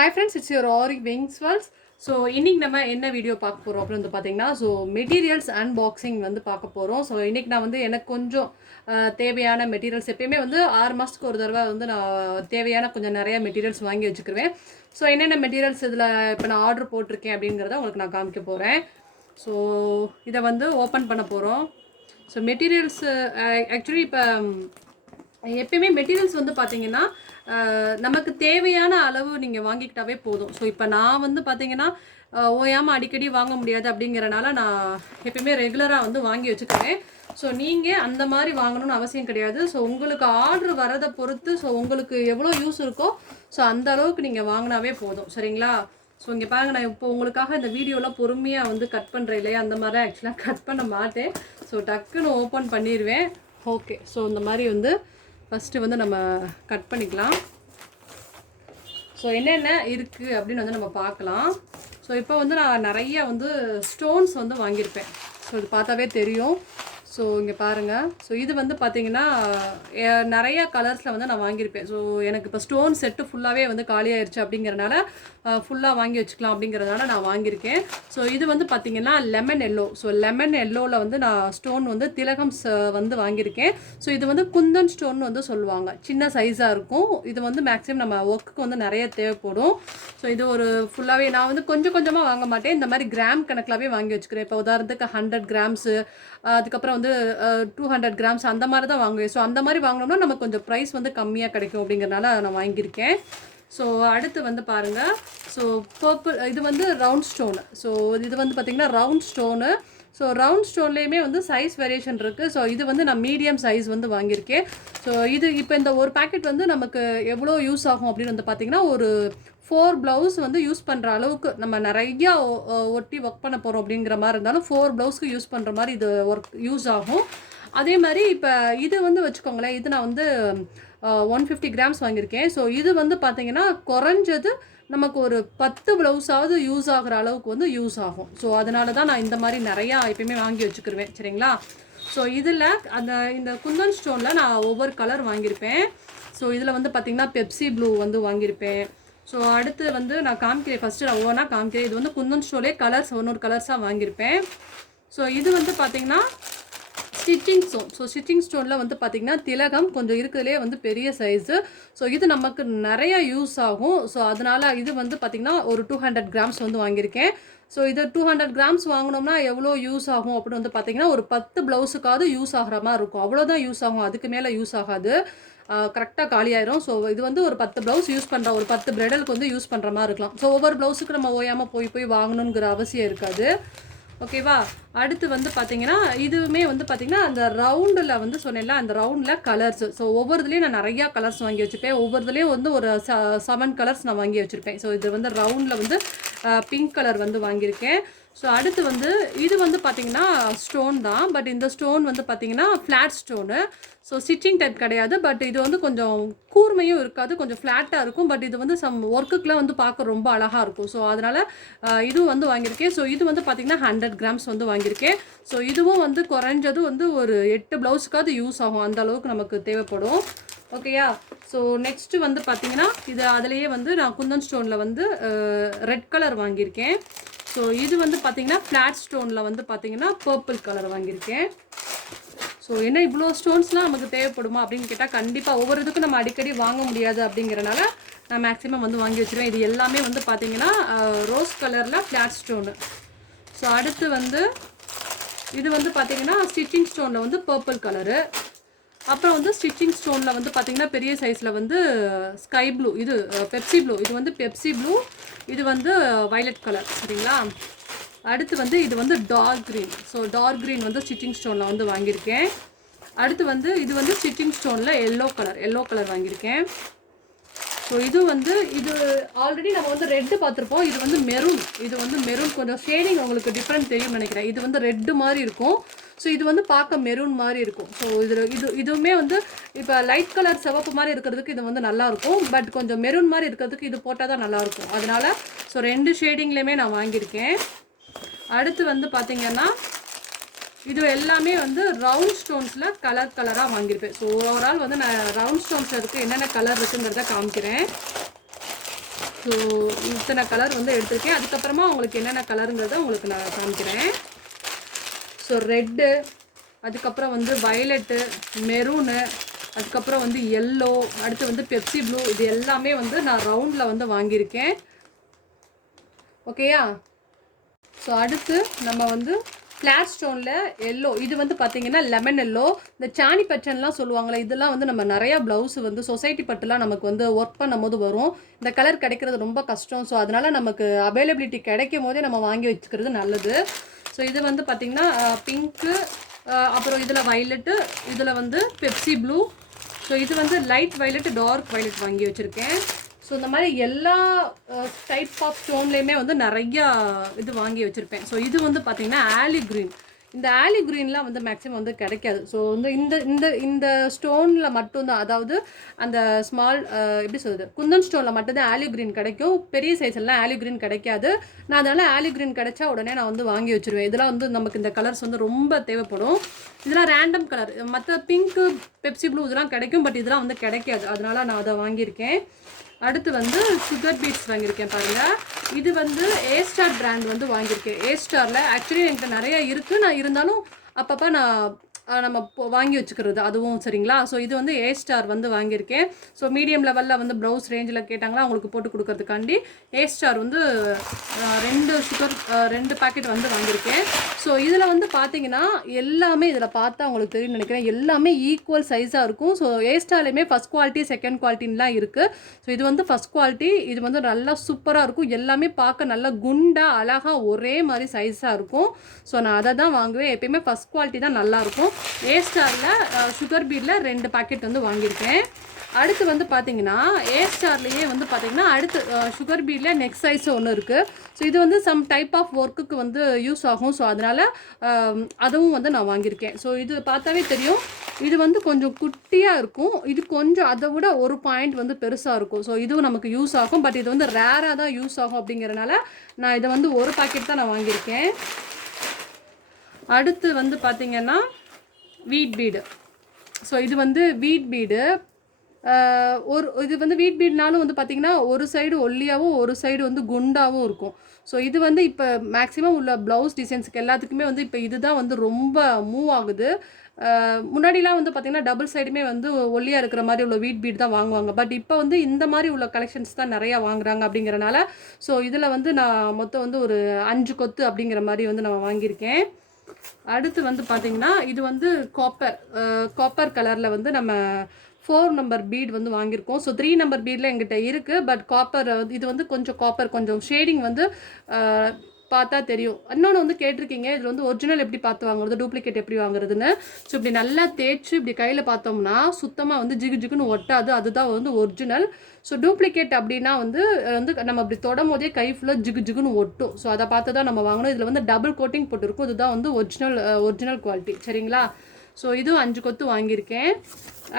Hi friends, it's your Aariwingsworld. So இன்றைக்கி நம்ம என்ன வீடியோ பார்க்க போகிறோம் அப்படின்னு வந்து பார்த்தீங்கன்னா மெட்டீரியல்ஸ் அன்பாக்சிங் வந்து பார்க்க போகிறோம். ஸோ இன்றைக்கி நான் வந்து எனக்கு கொஞ்சம் தேவையான மெட்டீரியல்ஸ் எப்பயுமே வந்து 6 மாதத்துக்கு ஒரு தடவை வந்து நான் தேவையான கொஞ்சம் நிறையா மெட்டீரியல்ஸ் வாங்கி வச்சுக்கிருவேன். ஸோ என்னென்ன மெட்டீரியல்ஸ் இதில் இப்போ நான் ஆர்டர் போட்டிருக்கேன் அப்படிங்கிறத உங்களுக்கு நான் காமிக்க போகிறேன். ஸோ இதை வந்து ஓப்பன் பண்ண போகிறோம். ஸோ மெட்டீரியல்ஸ் ஆக்சுவலி இப்போ எப்பயுமே மெட்டீரியல்ஸ் வந்து பார்த்தீங்கன்னா நமக்கு தேவையான அளவு நீங்கள் வாங்கிக்கிட்டாவே போதும். ஸோ இப்போ நான் வந்து பார்த்தீங்கன்னா ஓயாமல் அடிக்கடி வாங்க முடியாது அப்படிங்கிறனால நான் எப்பயுமே ரெகுலராக வந்து வாங்கி வச்சுக்கிறேன். ஸோ நீங்கள் அந்த மாதிரி வாங்கணும்னு அவசியம் கிடையாது. ஸோ உங்களுக்கு ஆர்டர் வரதை பொறுத்து ஸோ உங்களுக்கு எவ்வளோ யூஸ் இருக்கோ ஸோ அந்த அளவுக்கு நீங்கள் வாங்கினாவே போதும். சரிங்களா? ஸோ இங்கே பாருங்க, நான் இப்போ உங்களுக்காக இந்த வீடியோவில் பொறுமையாக வந்து கட் பண்ணுறேன் இல்லையா, அந்த மாதிரி ஆக்சுவலாக கட் பண்ண மாட்டேன். ஸோ டக்குன்னு ஓப்பன் பண்ணிடுவேன். ஓகே, ஸோ இந்த மாதிரி வந்து ஃபஸ்ட்டு வந்து நம்ம கட் பண்ணிக்கலாம். ஸோ என்னென்ன இருக்குது அப்படின்னு வந்து நம்ம பார்க்கலாம். ஸோ இப்போ வந்து நான் நிறைய வந்து ஸ்டோன்ஸ் வந்து வாங்கியிருப்பேன். ஸோ இது பார்த்தாவே தெரியும். ஸோ இங்கே பாருங்கள். ஸோ இது வந்து பார்த்திங்கன்னா நிறையா கலர்ஸில் வந்து நான் வாங்கியிருப்பேன். ஸோ எனக்கு இப்போ ஸ்டோன் செட்டு ஃபுல்லாகவே வந்து காலியாகிடுச்சு அப்படிங்கிறனால ஃபுல்லாக வாங்கி வச்சுக்கலாம் அப்படிங்கிறதுனால நான் வாங்கியிருக்கேன். ஸோ இது வந்து பார்த்திங்கன்னா லெமன் எல்லோ. ஸோ லெமன் எல்லோவில் வந்து நான் ஸ்டோன் வந்து திலகம் வந்து வாங்கியிருக்கேன். ஸோ இது வந்து குந்தன் ஸ்டோன் வந்து சொல்லுவாங்க. சின்ன சைஸாக இருக்கும். இது வந்து மேக்ஸிமம் நம்ம ஒர்க்குக்கு வந்து நிறைய தேவைப்படும். ஸோ இது ஒரு ஃபுல்லாகவே நான் வந்து கொஞ்சம் கொஞ்சமாக வாங்க மாட்டேன். இந்த மாதிரி கிராம் கணக்கிலாவே வாங்கி வச்சுக்கிறேன். இப்போ உதாரணத்துக்கு 100 கிராம்ஸு, அதுக்கப்புறம் வந்து 200 கிராம்ஸ் அந்த மாதிரி தான் வாங்குவேன். ஸோ அந்த மாதிரி வாங்கினோம்னா நமக்கு கொஞ்சம் ப்ரைஸ் வந்து கம்மியாக கிடைக்கும் அப்படிங்கிறனால நான் வாங்கியிருக்கேன். ஸோ அடுத்து வந்து பாருங்கள். ஸோ பர்பிள், இது வந்து ரவுண்ட் ஸ்டோனு. ஸோ இது வந்து பார்த்திங்கன்னா ரவுண்ட் ஸ்டோனு. ஸோ ரவுண்ட் ஸ்டோன்லேயுமே வந்து சைஸ் வேரியேஷன் இருக்குது. ஸோ இது வந்து நான் மீடியம் சைஸ் வந்து வாங்கியிருக்கேன். ஸோ இது இப்போ இந்த ஒரு பேக்கெட் வந்து நமக்கு எவ்வளோ யூஸ் ஆகும் அப்படின்னு வந்து பார்த்திங்கன்னா ஒரு 4 ப்ளவுஸ் வந்து யூஸ் பண்ணுற அளவுக்கு நம்ம நிறையா ஒட்டி ஒர்க் பண்ண போகிறோம் அப்படிங்கிற மாதிரி இருந்தாலும் 4 ப்ளவுஸ்க்கு யூஸ் பண்ணுற மாதிரி இது ஒர்க் யூஸ் ஆகும். அதே மாதிரி இப்போ இது வந்து வச்சுக்கோங்களேன், இது நான் வந்து 150 கிராம்ஸ் வாங்கியிருக்கேன். ஸோ இது வந்து பார்த்திங்கன்னா குறைஞ்சது நமக்கு ஒரு 10 ப்ளவுஸாவது யூஸ் ஆகிற அளவுக்கு வந்து யூஸ் ஆகும். ஸோ அதனால தான் நான் இந்த மாதிரி நிறையா எப்பயுமே வாங்கி வச்சுக்கிருவேன். சரிங்களா? ஸோ இதில் இந்த குந்தன் ஸ்டோனில் நான் ஒவ்வொரு கலர் வாங்கியிருப்பேன். ஸோ இதில் வந்து பார்த்திங்கன்னா பெப்சி ப்ளூ வந்து வாங்கியிருப்பேன். ஸோ அடுத்து வந்து நான் காமிக்கிறேன். ஃபஸ்ட்டு நான் ஒவ்வொன்றா காமிக்கிறேன். இது வந்து குந்தன் ஸ்டோன்லேயே கலர்ஸ் ஒன்னொரு கலர்ஸாக வாங்கியிருப்பேன். ஸோ இது வந்து பார்த்திங்கன்னா ஸ்டிச்சிங் ஸ்டோன். ஸோ ஸ்டிச்சிங் ஸ்டோனில் வந்து பார்த்திங்கன்னா திலகம் கொஞ்சம் இருக்கிறதுலே வந்து பெரிய சைஸு. ஸோ இது நமக்கு நிறையா யூஸ் ஆகும். ஸோ அதனால் இது வந்து பார்த்திங்கன்னா ஒரு 200 கிராம்ஸ் வந்து வாங்கியிருக்கேன். ஸோ இது 200 கிராம்ஸ் வாங்கினோம்னா எவ்வளோ யூஸ் ஆகும் அப்படின்னு வந்து பார்த்திங்கன்னா ஒரு 10 ப்ளவுஸுக்காவது யூஸ் ஆகிற மாதிரி இருக்கும். அவ்வளோதான் யூஸ் ஆகும், அதுக்கு மேலே யூஸ் ஆகாது. கரெக்டாக காலியாயிரும். ஸோ இது வந்து ஒரு 10 ப்ளவுஸ் யூஸ் பண்ணுற, ஒரு 10 பிரைடலுக்கு வந்து யூஸ் பண்ணுற மாதிரி இருக்கலாம். ஸோ ஒவ்வொரு ப்ளவுஸுக்கு நம்ம ஓயாமல் போய் வாங்கணுங்கிற அவசியம் இருக்காது. ஓகேவா? அடுத்து வந்து பார்த்திங்கன்னா இதுவுமே வந்து பார்த்திங்கன்னா அந்த ரவுண்டில் வந்து சொன்னேன்ல, அந்த ரவுண்டில் கலர்ஸு. ஸோ ஒவ்வொருதுலேயும் நான் நிறையா கலர்ஸ் வாங்கி வச்சுருப்பேன். ஒவ்வொருதுலேயும் வந்து ஒரு 7 கலர்ஸ் நான் வாங்கி வச்சுருப்பேன். ஸோ இது வந்து ரவுண்டில் வந்து பிங்க் கலர் வந்து வாங்கியிருக்கேன். ஸோ அடுத்து வந்து இது வந்து பார்த்திங்கன்னா ஸ்டோன் தான். பட் இந்த ஸ்டோன் வந்து பார்த்திங்கன்னா flat stone. So stitching type கிடையாது. பட் இது வந்து கொஞ்சம் கூர்மையும் இருக்காது, கொஞ்சம் ஃப்ளாட்டாக இருக்கும். பட் இது வந்து சம் ஒர்க்குக்கெலாம் வந்து பார்க்க ரொம்ப அழகாக இருக்கும். ஸோ அதனால் இதுவும் வந்து வாங்கியிருக்கேன். ஸோ இது வந்து பார்த்திங்கன்னா 100 கிராம்ஸ் வந்து வாங்கியிருக்கேன். ஸோ இதுவும் வந்து குறைஞ்சது வந்து ஒரு 8 ப்ளவுஸுக்காவது யூஸ் ஆகும். அந்த அளவுக்கு நமக்கு தேவைப்படும். ஓகேயா? ஸோ நெக்ஸ்ட்டு வந்து பார்த்திங்கன்னா இது அதிலேயே வந்து நான் குந்தன் ஸ்டோனில் வந்து ரெட் கலர் வாங்கியிருக்கேன். ஸோ இது வந்து பார்த்திங்கன்னா ஃப்ளாட் ஸ்டோனில் வந்து பார்த்திங்கன்னா பர்பிள் கலர் வாங்கியிருக்கேன். ஸோ என்ன இவ்வளோ ஸ்டோன்ஸ்லாம் நமக்கு தேவைப்படுமா அப்படின்னு கேட்டால் கண்டிப்பாக ஒவ்வொரு இதுக்கும் நம்ம அடிக்கடி வாங்க முடியாது அப்படிங்கிறனால நான் மேக்ஸிமம் வந்து வாங்கி வச்சுருவேன். இது எல்லாமே வந்து பார்த்திங்கன்னா ரோஸ் கலரில் ஃப்ளாட் ஸ்டோனு. ஸோ அடுத்து வந்து இது வந்து பார்த்திங்கன்னா ஸ்டிச்சிங் ஸ்டோனில் வந்து பர்பிள் கலரு. அப்புறம் வந்து ஸ்டிச்சிங் ஸ்டோனில் வந்து பார்த்திங்கன்னா பெரிய சைஸில் வந்து ஸ்கை ப்ளூ, இது பெப்சி ப்ளூ. இது வந்து பெப்சி ப்ளூ, இது வந்து வயலட் கலர். சரிங்களா? அடுத்து வந்து இது வந்து dark green. So dark green வந்து ஸ்டிச்சிங் ஸ்டோனில் வந்து வாங்கியிருக்கேன். அடுத்து வந்து இது வந்து ஸ்டிச்சிங் ஸ்டோனில் எல்லோ கலர் வாங்கியிருக்கேன். ஸோ இது வந்து இது ஆல்ரெடி நம்ம வந்து ரெட்டு பார்த்துருப்போம். இது வந்து மெரூன். இது வந்து மெரூன் கொஞ்சம் ஷேடிங் உங்களுக்கு டிஃப்ரெண்ட் தெரியும்னு நினைக்கிறேன். இது வந்து ரெட்டு மாதிரி இருக்கும். ஸோ இது வந்து பார்க்க மெரூன் மாதிரி இருக்கும். ஸோ இதுவுமே வந்து இப்போ லைட் கலர் சிவப்பு மாதிரி இருக்கிறதுக்கு இது வந்து நல்லாயிருக்கும். பட் கொஞ்சம் மெரூன் மாதிரி இருக்கிறதுக்கு இது போட்டால் தான் நல்லாயிருக்கும். அதனால் ஸோ 2 ஷேடிங்லேயுமே நான் வாங்கியிருக்கேன். அடுத்து வந்து பார்த்திங்கன்னா இது எல்லாமே வந்து ரவுண்ட் ஸ்டோன்ஸில் கலராக வாங்கியிருப்பேன். ஸோ ஓவரால் வந்து நான் ரவுண்ட் ஸ்டோன்ஸில் இருக்குது என்னென்ன கலர் இருக்குங்கிறத காமிக்கிறேன். ஸோ இத்தனை கலர் வந்து எடுத்திருக்கேன். அதுக்கப்புறமா உங்களுக்கு என்னென்ன கலருங்கிறத உங்களுக்கு நான் காமிக்கிறேன். ஸோ ரெட்டு, அதுக்கப்புறம் வந்து வயலட்டு, மெரூனு, அதுக்கப்புறம் வந்து எல்லோ, அடுத்து வந்து பெப்சி ப்ளூ, இது எல்லாமே வந்து நான் ரவுண்டில் வந்து வாங்கியிருக்கேன். ஓகேயா? ஸோ அடுத்து நம்ம வந்து ஃப்ளாட் ஸ்டோனில் எல்லோ, இது வந்து பார்த்தீங்கன்னா லெமன் எல்லோ, இந்த சாணி பச்சன்லாம் சொல்லுவாங்களே, இதெல்லாம் வந்து நம்ம நிறையா ப்ளவுஸ் வந்து சொசைட்டி பட்டுலாம் நமக்கு வந்து ஒர்க் பண்ணும் போது வரும். இந்த கலர் கிடைக்கிறது ரொம்ப கஷ்டம். ஸோ அதனால் நமக்கு அவைலபிலிட்டி கிடைக்கும் போதே நம்ம வாங்கி வச்சுக்கிறது நல்லது. ஸோ இது வந்து பார்த்திங்கன்னா பிங்க்கு, அப்புறம் இதில் வயலட்டு, இதில் வந்து பெப்சி ப்ளூ. ஸோ இது வந்து லைட் வயலட்டு, டார்க் வயலட் வாங்கி வச்சுருக்கேன். ஸோ இந்த மாதிரி எல்லா டைப் ஆஃப் ஸ்டோன்லேயுமே வந்து நிறையா இது வாங்கி வச்சுருப்பேன். ஸோ இது வந்து பார்த்திங்கன்னா ஆலி க்ரீன். இந்த ஆலி க்ரீன்லாம் வந்து மேக்ஸிமம் வந்து கிடைக்காது. ஸோ வந்து இந்த இந்த இந்த ஸ்டோனில் மட்டும்தான், அதாவது அந்த ஸ்மால் எப்படி சொல்கிறது, குந்தன் ஸ்டோனில் மட்டும்தான் ஆலி க்ரீன் கிடைக்கும். பெரிய சைஸ்லாம் ஆலி க்ரீன் கிடைக்காது. நான் அதனால் ஆலி க்ரீன் கிடைச்சா உடனே நான் வந்து வாங்கி வச்சுருவேன். இதெல்லாம் வந்து நமக்கு இந்த கலர்ஸ் வந்து ரொம்ப தேவைப்படும். இதெல்லாம் ரேண்டம் கலர். மற்ற பிங்க்கு, பெப்சி ப்ளூ இதெல்லாம் கிடைக்கும், பட் இதெல்லாம் வந்து கிடைக்காது. அதனால் நான் அதை வாங்கியிருக்கேன். அடுத்து வந்து சுகர் பீட்ஸ் வாங்கியிருக்கேன் பாருங்கள். இது வந்து ஏ ஸ்டார் பிராண்ட் வந்து வாங்கியிருக்கேன். ஏ ஸ்டாரில் ஆக்சுவலி என்கிட்ட நிறையா இருக்குது. நான் இருந்தாலும் அப்பப்போ நம்ம வாங்கி வச்சுக்கிறது அதுவும் சரிங்களா. ஸோ இது வந்து ஏ ஸ்டார் வந்து வாங்கியிருக்கேன். ஸோ மீடியம் லெவலில் வந்து ப்ளவுஸ் ரேஞ்சில் கேட்டாங்களா அவங்களுக்கு போட்டு கொடுக்கறதுக்காண்டி ஏ ஸ்டார் வந்து 2 பாக்கெட் வந்து வாங்கியிருக்கேன். ஸோ இதில் வந்து பார்த்தீங்கன்னா எல்லாமே இதில் பார்த்தா அவங்களுக்கு தெரியும்னு நினைக்கிறேன், எல்லாமே ஈக்குவல் சைஸாக இருக்கும். ஸோ ஏ ஸ்டார்லையுமே ஃபஸ்ட் குவாலிட்டி, செகண்ட் குவாலிட்டின்லாம் இருக்குது. ஸோ இது வந்து ஃபஸ்ட் குவாலிட்டி. இது வந்து நல்லா சூப்பராக இருக்கும். எல்லாமே பார்க்க நல்லா குண்டாக அழகாக ஒரே மாதிரி சைஸாக இருக்கும். ஸோ நான் அதை தான் வாங்குவேன். எப்பயுமே ஃபஸ்ட் குவாலிட்டி தான் நல்லாயிருக்கும். ஏ ஸ்டாரில் சுகர் பீடில் 2 பாக்கெட் வந்து வாங்கியிருக்கேன். அடுத்து வந்து பார்த்தீங்கன்னா ஏ ஸ்டார்லேயே வந்து பார்த்தீங்கன்னா அடுத்து சுகர் பீடில் நெக்ஸ்ட் சைஸ் ஒன்று இருக்குது. ஸோ இது வந்து சம் டைப் ஆஃப் ஒர்க்குக்கு வந்து யூஸ் ஆகும். ஸோ அதனால் அதுவும் வந்து நான் வாங்கியிருக்கேன். ஸோ இது பார்த்தாவே தெரியும், இது வந்து கொஞ்சம் குட்டியாக இருக்கும். இது கொஞ்சம் அதை விட ஒரு பாயிண்ட் வந்து பெருசாக இருக்கும். ஸோ இதுவும் நமக்கு யூஸ் ஆகும். பட் இது வந்து ரேராக தான் யூஸ் ஆகும். அப்படிங்கிறனால நான் இதை வந்து ஒரு பாக்கெட் தான் நான் வாங்கியிருக்கேன். அடுத்து வந்து பார்த்திங்கன்னா வீட் பீடு. ஸோ இது வந்து வீட் பீடு. இது வந்து வீட் பீட்னாலும் வந்து பார்த்திங்கன்னா ஒரு சைடு ஒல்லியாகவும் ஒரு சைடு வந்து குண்டாகவும் இருக்கும். ஸோ இது வந்து இப்போ மேக்ஸிமம் உள்ள ப்ளவுஸ் டிசைன்ஸுக்கு எல்லாத்துக்குமே வந்து இப்போ இதுதான் வந்து ரொம்ப மூவ் ஆகுது. முன்னாடிலாம் வந்து பார்த்திங்கன்னா டபுள் சைடுமே வந்து ஒல்லியாக இருக்கிற மாதிரி உள்ள வீட் பீட் தான் வாங்குவாங்க. பட் இப்போ வந்து இந்த மாதிரி உள்ள கலெக்ஷன்ஸ் தான் நிறையா வாங்குறாங்க அப்படிங்கிறனால ஸோ இதில் வந்து நான் மொத்தம் வந்து ஒரு 5 கொத்து அப்படிங்கிற மாதிரி வந்து நான் வாங்கியிருக்கேன். அடுத்து வந்து பார்த்திங்கன்னா இது வந்து காப்பர் கலரில் வந்து நம்ம 4 நம்பர் பீட் வந்து வாங்கியிருக்கோம். ஸோ 3 நம்பர் பீடில் எங்கிட்ட இருக்குது. பட் காப்பர் இது வந்து கொஞ்சம் காப்பர் கொஞ்சம் ஷேடிங் வந்து பார்த்தா தெரியும். இன்னொன்று வந்து கேட்டிருக்கீங்க, இதில் வந்து ஒரிஜினல் எப்படி பார்த்து வாங்குறது, டூப்ளிகேட் எப்படி வாங்குறதுன்னு. ஸோ இப்படி நல்லா தேய்ச்சி இப்படி கையில் பார்த்தோம்னா சுத்தமாக வந்து ஜிகு ஜிகுன்னு ஒட்டாது. அதுதான் வந்து ஒரிஜினல். ஸோ டூப்ளிகேட் அப்படின்னா வந்து நம்ம அப்படி தொடும் போதே கை ஃபுல்லாக ஜிகு ஜிகுன்னு ஒட்டும். ஸோ அதை பார்த்து தான் நம்ம வாங்கணும். இதில் வந்து டபுள் கோட்டிங் போட்டிருக்கும். இதுதான் வந்து ஒரிஜினல் குவாலிட்டி சரிங்களா. ஸோ இதுவும் 5 கொத்து வாங்கியிருக்கேன்.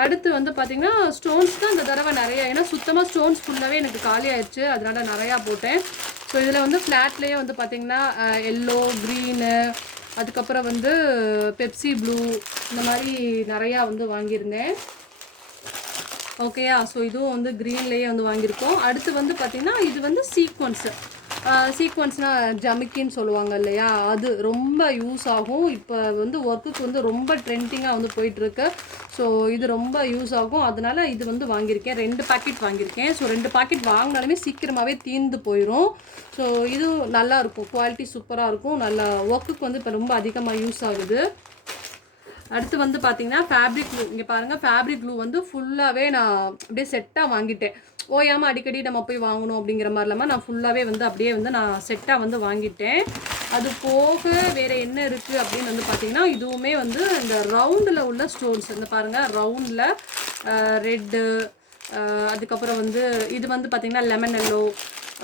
அடுத்து வந்து பார்த்திங்கன்னா ஸ்டோன்ஸ் தான் இந்த தடவை நிறையா, ஏன்னா சுத்தமாக ஸ்டோன்ஸ் ஃபுல்லாகவே எனக்கு காலி ஆயிடுச்சு. அதனால் நிறையா போட்டேன். ஸோ இதில் வந்து ஃப்ளாட்லேயே வந்து பார்த்திங்கன்னா எல்லோ, க்ரீனு, அதுக்கப்புறம் வந்து பெப்சி ப்ளூ, இந்த மாதிரி நிறையா வந்து வாங்கியிருந்தேன். ஓகேயா. ஸோ இதுவும் வந்து க்ரீன்லேயே வந்து வாங்கியிருக்கோம். அடுத்து வந்து பார்த்திங்கன்னா இது வந்து சீக்வன்ஸ்னால் ஜமிக்கின்னு சொல்லுவாங்க இல்லையா, அது ரொம்ப யூஸ் ஆகும். இப்போ வந்து ஒர்க்குக்கு வந்து ரொம்ப ட்ரெண்டிங்காக வந்து போயிட்டுருக்கு. ஸோ இது ரொம்ப யூஸ் ஆகும். அதனால் இது வந்து வாங்கியிருக்கேன். 2 பாக்கெட் வாங்கியிருக்கேன். ஸோ 2 பாக்கெட் வாங்கினாலுமே சீக்கிரமாகவே தீர்ந்து போயிடும். ஸோ இது நல்லாயிருக்கும், குவாலிட்டி சூப்பராக இருக்கும். நல்லா ஒர்க்குக்கு வந்து இப்போ ரொம்ப அதிகமாக யூஸ் ஆகுது. அடுத்து வந்து பார்த்திங்கன்னா ஃபேப்ரிக் க்ளூ. இங்கே பாருங்கள், ஃபேப்ரிக் க்ளூ வந்து ஃபுல்லாகவே நான் அப்படியே செட்டாக வாங்கிட்டேன். ஓயாமல் அடிக்கடி நம்ம போய் வாங்கணும் அப்படிங்கிற மாதிரி இல்லாமல் நான் ஃபுல்லாகவே வந்து அப்படியே வந்து நான் செட்டாக வந்து வாங்கிட்டேன். அது போக வேறு என்ன இருக்குது அப்படின்னு வந்து பார்த்திங்கன்னா இதுவுமே வந்து இந்த ரவுண்டில் உள்ள ஸ்டோன்ஸ் இந்த பாருங்கள், ரவுண்டில் ரெட்டு, அதுக்கப்புறம் வந்து இது வந்து பார்த்திங்கன்னா லெமன் எல்லோ,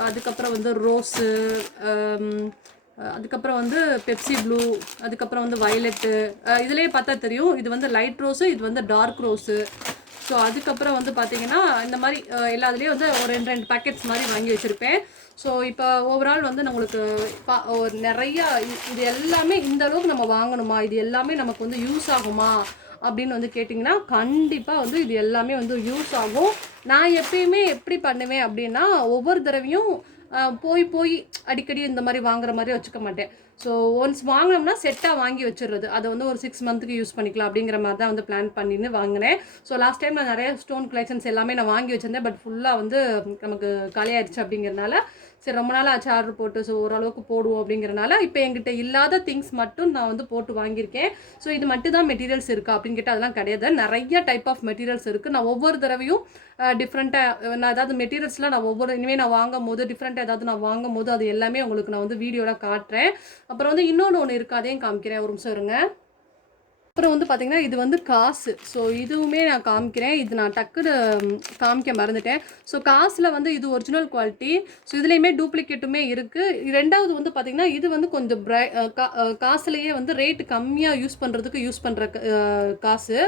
அதுக்கப்புறம் வந்து ரோஸு, அதுக்கப்புறம் வந்து பெப்சி ப்ளூ, அதுக்கப்புறம் வந்து வயலட்டு. இதுலேயே பார்த்தா தெரியும் இது வந்து லைட் ரோஸு, இது வந்து டார்க் ரோஸு. ஸோ அதுக்கப்புறம் வந்து பார்த்திங்கன்னா இந்த மாதிரி எல்லாத்துலேயும் வந்து ஒரு 2 பேக்கெட்ஸ் மாதிரி வாங்கி வச்சுருப்பேன். ஸோ இப்போ ஓவரால் வந்து நம்மளுக்கு நிறையா இது எல்லாமே இந்த அளவுக்கு நம்ம வாங்கணுமா, இது எல்லாமே நமக்கு வந்து யூஸ் ஆகுமா அப்படின்னு வந்து கேட்டிங்கன்னா கண்டிப்பாக வந்து இது எல்லாமே வந்து யூஸ் ஆகும். நான் எப்பயுமே எப்படி பண்ணுவேன் அப்படின்னா ஒவ்வொரு தடவையும் போய் போய் அடிக்கடி இந்த மாதிரி வாங்குற மாதிரி வச்சுக்க மாட்டேன். ஸோ ஒன்ஸ் வாங்கினோம்னா செட்டாக வாங்கி வச்சிடுறது. அதை வந்து ஒரு 6 மந்த்துக்கு யூஸ் பண்ணிக்கலாம் அப்படிங்கிற மாதிரி தான் வந்து பிளான் பண்ணின்னு வாங்கினேன். ஸோ லாஸ்ட் டைம் நான் நிறைய ஸ்டோன் கலெக்ஷன்ஸ் எல்லாமே நான் வாங்கி வச்சிருந்தேன். பட் ஃபுல்லாக வந்து நமக்கு காலியாயிடுச்சு அப்படிங்கிறனால சரி ரொம்ப நாள் ஆச்சு ஆர்டர் போட்டு. ஸோ ஓரளவுக்கு போடுவோம் அப்படிங்கிறனால இப்போ என்கிட்ட இல்லாத திங்ஸ் மட்டும் நான் வந்து போட்டு வாங்கியிருக்கேன். ஸோ இது மட்டும் தான் மெட்டீரியல்ஸ் இருக்கா அப்படின்னு கேட்டால் அதெல்லாம் கிடையாது. நிறைய டைப் ஆஃப் மெட்டீரியல்ஸ் இருக்குது. நான் ஒவ்வொரு தடவையும் டிஃப்ரெண்ட்டாக நான் ஏதாவது மெட்டீரியல்ஸ்லாம் நான் இனிமேல் நான் வாங்கும் போது டிஃப்ரெண்ட்டாக ஏதாவது நான் வாங்கும் போது அது எல்லாமே உங்களுக்கு நான் வந்து வீடியோவில் காட்டுறேன். அப்புறம் வந்து ஒன்று இருக்குது, அதையும் காமிக்கிறேன். ஒரு நிமிஷம் இருங்க. அப்புறம் வந்து பார்த்திங்கன்னா இது வந்து காசு. ஸோ இதுவுமே நான் காமிக்கிறேன். இது நான் டக்குன்னு காமிக்க மறந்துட்டேன். ஸோ காசில் வந்து இது ஒரிஜினல் குவாலிட்டி. ஸோ இதுலேயுமே டூப்ளிகேட்டுமே இருக்குது. ரெண்டாவது வந்து பார்த்திங்கன்னா இது வந்து கொஞ்சம் காசுலேயே வந்து ரேட்டு கம்மியாக யூஸ் பண்ணுற காசு.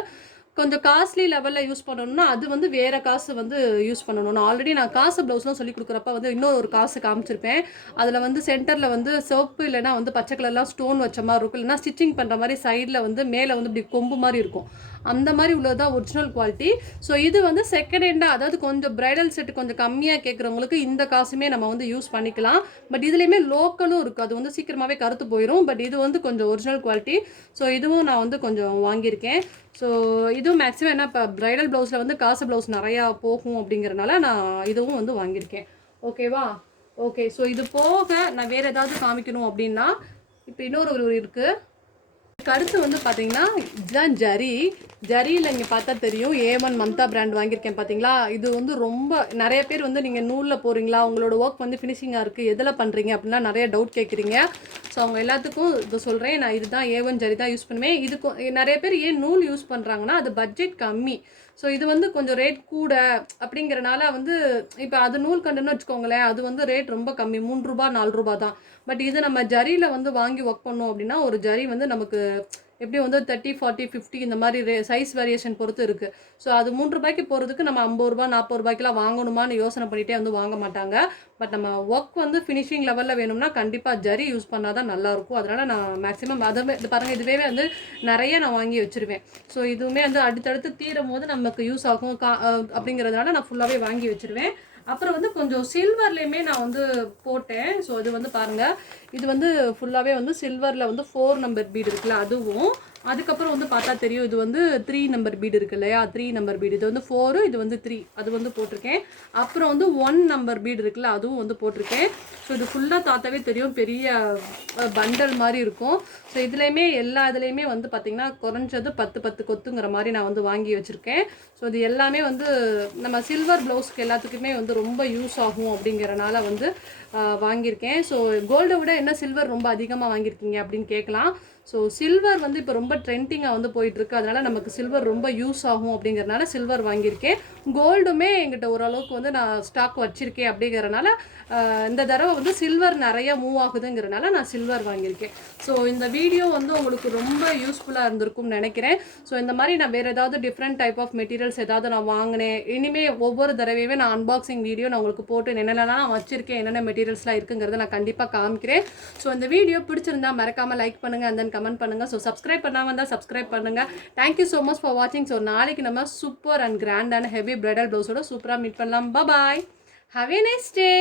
கொஞ்சம் காஸ்ட்லி லெவலில் யூஸ் பண்ணணும்னா அது வந்து வேறு காசு வந்து யூஸ் பண்ணணும். நான் ஆல்ரெடி நான் காசு ப்ளவுஸ்லாம் சொல்லி கொடுக்குறப்ப வந்து இன்னொரு காசு காமிச்சிருப்பேன். அதில் வந்து சென்டரில் வந்து சிவப்பு இல்லைனா வந்து பச்சை கலர்லாம் ஸ்டோன் வச்ச மாதிரி இருக்கும். இல்லைனா ஸ்டிச்சிங் பண்ணுற மாதிரி சைடில் வந்து மேலே வந்து இப்படி கொம்பு மாதிரி இருக்கும். அந்த மாதிரி உள்ளது தான் ஒரிஜினல் குவாலிட்டி. ஸோ இது வந்து செகண்ட் ஹேண்டாக, அதாவது கொஞ்சம் பிரைடல் செட்டு கொஞ்சம் கம்மியாக கேட்குறவங்களுக்கு இந்த காசுமே நம்ம வந்து யூஸ் பண்ணிக்கலாம். பட் இதுலேயுமே லோக்கலும் இருக்குது. அது வந்து சீக்கிரமாகவே கருத்து போயிடும். பட் இது வந்து கொஞ்சம் ஒரிஜினல் குவாலிட்டி. ஸோ இதுவும் நான் வந்து கொஞ்சம் வாங்கியிருக்கேன். ஸோ இதுவும் மேக்ஸிமம் என்ன இப்போ பிரைடல் ப்ளவுஸில் வந்து காசு ப்ளவுஸ் நிறையா போகும் அப்படிங்கிறனால நான் இதுவும் வந்து வாங்கியிருக்கேன். ஓகேவா? ஓகே. ஸோ இது போக நான் வேறு ஏதாவது காமிக்கணும் அப்படின்னா இப்போ இன்னொரு இருக்குது. அடுத்து வந்து பார்த்தீங்கன்னா இதுதான் ஜரியில் இங்கே பார்த்தா தெரியும். A1 மம்தா பிராண்ட் வாங்கியிருக்கேன் பார்த்தீங்களா. இது வந்து ரொம்ப நிறைய பேர் வந்து நீங்கள் நூலில் போகிறீங்களா, உங்களோட ஒர்க் வந்து ஃபினிஷிங்காக இருக்குது, எதில் பண்ணுறீங்க அப்படின்னா நிறைய டவுட் கேட்குறீங்க. ஸோ அவங்க எல்லாத்துக்கும் இது சொல்கிறேன். நான் இதுதான் A1 ஜரி தான் யூஸ் பண்ணுவேன். இதுக்கு நிறைய பேர் ஏன் நூல் யூஸ் பண்ணுறாங்கன்னா அது பட்ஜெட் கம்மி. ஸோ இது வந்து கொஞ்சம் ரேட் கூட அப்படிங்கிறனால வந்து இப்போ அது நூல் கண்டுன்னு வச்சுக்கோங்களேன், அது வந்து ரேட் ரொம்ப கம்மி, 3 ரூபா 4 ரூபா தான். பட் இது நம்ம ஜரியில் வந்து வாங்கி ஒர்க் பண்ணோம் அப்படின்னா ஒரு ஜரி வந்து நமக்கு எப்படி வந்து 30, 40, 50 இந்த மாதிரி சைஸ் வேரியேஷன் பொறுத்து இருக்குது. ஸோ அது 3 ரூபாய்க்கு போகிறதுக்கு நம்ம 50 ரூபா 40 ரூபாய்க்குலாம் வாங்கணுமான்னு யோசனை பண்ணிகிட்டே வந்து வாங்க மாட்டாங்க. பட் நம்ம ஒர்க் வந்து ஃபினிஷிங் லெவலில் வேணும்னா கண்டிப்பாக ஜரி யூஸ் பண்ணால் தான் நல்லாயிருக்கும். அதனால் நான் மேக்ஸிமம் அதுவே இது பாருங்கள், இதுவே வந்து நிறைய நான் வாங்கி வச்சுருவேன். ஸோ இதுவுமே வந்து அடுத்தடுத்து தீரும் போது நமக்கு யூஸ் ஆகும் அப்படிங்கிறதுனால நான் ஃபுல்லாகவே வாங்கி வச்சுருவேன். அப்புறம் வந்து கொஞ்சம் சில்வர்லேயுமே நான் வந்து போட்டேன். ஸோ இது வந்து பாருங்கள், இது வந்து ஃபுல்லாகவே வந்து சில்வரில் வந்து 4 நம்பர் பீடு இருக்குல்ல அதுவும், அதுக்கப்புறம் வந்து பார்த்தா தெரியும் இது வந்து 3 நம்பர் பீடு இருக்கு இல்லையா, 3 நம்பர் பீடு. இது வந்து 4, இது வந்து 3, அது வந்து போட்டிருக்கேன். அப்புறம் வந்து 1 நம்பர் பீடு இருக்குல்ல அதுவும் வந்து போட்டிருக்கேன். ஸோ இது ஃபுல்லாக பார்த்தாவே தெரியும், பெரிய பண்டல் மாதிரி இருக்கும். ஸோ இதுலேயுமே எல்லா இதுலேயுமே வந்து பார்த்திங்கன்னா குறைஞ்சது 10 கொத்துங்கிற மாதிரி நான் வந்து வாங்கி வச்சுருக்கேன். ஸோ இது எல்லாமே வந்து நம்ம சில்வர் ப்ளவுஸ்க்கு எல்லாத்துக்குமே வந்து ரொம்ப யூஸ் ஆகும் அப்படிங்கிறனால வந்து வாங்கியிருக்கேன். ஸோ கோல்டை விட என்ன சில்வர் ரொம்ப அதிகமாக வாங்கியிருக்கீங்க அப்படின்னு கேட்கலாம். ஸோ சில்வர் வந்து இப்போ ரொம்ப ட்ரெண்டிங்காக வந்து போயிட்டுருக்கு. அதனால் நமக்கு சில்வர் ரொம்ப யூஸ் ஆகும் அப்படிங்கிறனால சில்வர் வாங்கியிருக்கேன். கோல்டுமே எங்கிட்ட ஓரளவுக்கு வந்து நான் ஸ்டாக் வச்சுருக்கேன் அப்படிங்கிறனால இந்த தடவை வந்து சில்வர் நிறைய மூவ் ஆகுதுங்கிறனால நான் சில்வர் வாங்கியிருக்கேன். ஸோ இந்த வீடியோ வந்து உங்களுக்கு ரொம்ப யூஸ்ஃபுல்லாக இருந்திருக்கும்னு நினைக்கிறேன். ஸோ இந்த மாதிரி நான் வேறு ஏதாவது டிஃப்ரெண்ட் டைப் ஆஃப் மெட்டீரியல்ஸ் ஏதாவது நான் வாங்கினேன், இனிமேல் ஒவ்வொரு தடவையுமே நான் அன்பாக்சிங் வீடியோ நான் உங்களுக்கு போட்டு என்னென்னலாம் நான் வச்சுருக்கேன், என்னென்ன மெட்டீரியல்ஸ்லாம் இருக்குங்கிறத நான் கண்டிப்பாக காமிக்கிறேன். ஸோ இந்த வீடியோ பிடிச்சிருந்தா மறக்காமல் லைக் பண்ணுங்கள், அண்ட் தென் கமெண்ட் பண்ணுங்கள். ஸோ சப்ஸ்கிரைப் பண்ணாமல் இருந்தால் சப்ஸ்கிரைப் பண்ணுங்கள். தேங்க்யூ ஸோ மச் ஃபார் வாட்சிங். ஸோ நாளைக்கு நம்ம சூப்பர் அண்ட் கிராண்டான ஹெவி பிரைடல் ப்ளவுஸோட சூப்பராக மீட் பண்ணலாம். பாய், ஹாவ் ஏ நைஸ் டே.